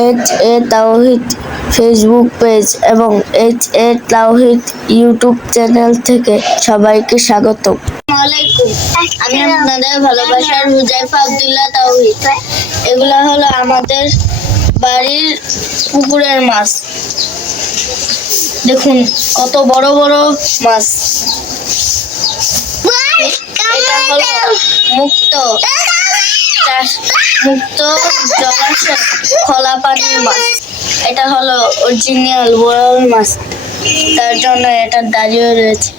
H A Tawhid Facebook page এবং H A Tawhid YouTube channel থেকে সবাইকে স্বাগত। আসসালামু আলাইকুম। আমি আপনাদের ভালোবাসার হুজাইফা আব্দুল্লাহ তাওহীদ। এগুলা হলো আমাদের বাড়ির পুকুরের মাছ। দেখুন কত বড় বড় মাছ। এটা হলো মুক্ত জলাশয় খোলা পানির মাছ। এটা হলো অরিজিনাল বোয়াল মাছ, তার জন্য এটা দাঁড়িয়ে রয়েছে।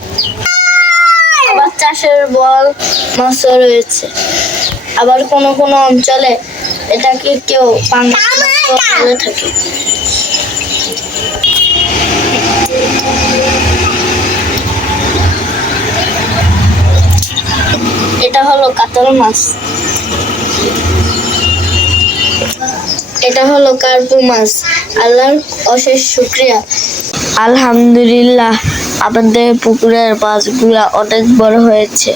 আবার চাষের বোয়াল মাছও রয়েছে। আবার কোনো কোনো অঞ্চলে এটাকে কেউ পাঙ্গাস মাছও বলে থাকে। এটা হলো কাতল মাছ। এটা হলো কার্পু মাছ। আল্লাহর অশেষ শুকরিয়া। আলহামদুলিল্লাহ, আমাদের পুকুরের মাছগুলা অনেক বড় হয়েছে।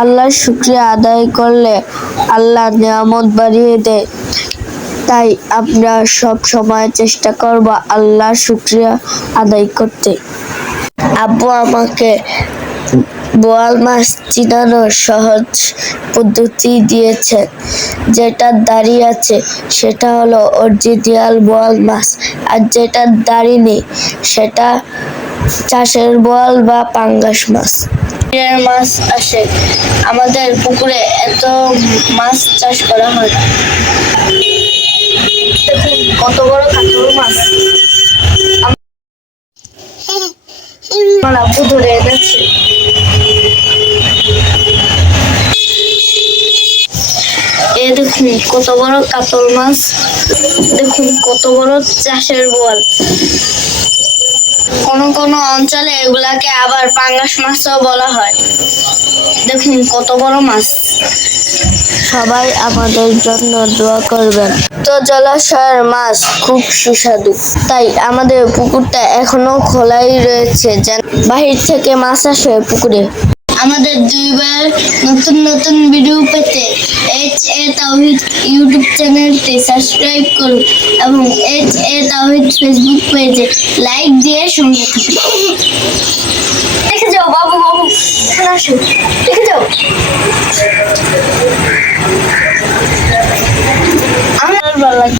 আল্লাহর শুকরিয়া আদায় করলে আল্লাহ নিয়ামত বাড়িয়ে দেয়। তাই আমরা সব সময় চেষ্টা করব আল্লাহর শুকরিয়া আদায় করতে। আব্বু আমাকে বোয়াল মাছ চিনানোর সহজ পদ্ধতি দিয়েছেন। যেটা দাঁড়িয়ে আছে সেটা হলো অরিজিনাল বোয়াল মাছ, আর যেটা দাঁড়ি নেই সেটা চাষের বোয়াল বা পাঙ্গাস মাছ। মাছ আসে আমাদের পুকুরে, এত মাছ চাষ করা হয় না। দেখুন কত বড় কাতল মাছ আমার আব্বু ধরে এনেছে। দেখুন কত বড় কাতল মাছ, দেখুন কত বড় চাষের বোয়াল। কোন কোন অঞ্চলে এগুলাকে আবার পাঙ্গাস মাছও বলা হয়। দেখুন কত বড় মাছ। সবাই আমাদের জন্য দোয়া করবেন। তো জলাশয়ের মাছ খুব সুস্বাদু, তাই আমাদের পুকুরটা এখনো খোলাই রয়েছে, যেন বাহির থেকে মাছ আসে পুকুরে। আমাদের দুইবার নতুন নতুন ভিডিও পেতে এইচ এ তাওহীদ ইউটিউব চ্যানেলটি সাবস্ক্রাইব করুন এবং এইচ এ তাওহীদ ফেসবুক পেজে লাইক দিয়ে সঙ্গে থাকুন। দেখে যাও বাবু, বাবু এখানে আসো, দেখে যাও। আমার ভালো লাগে।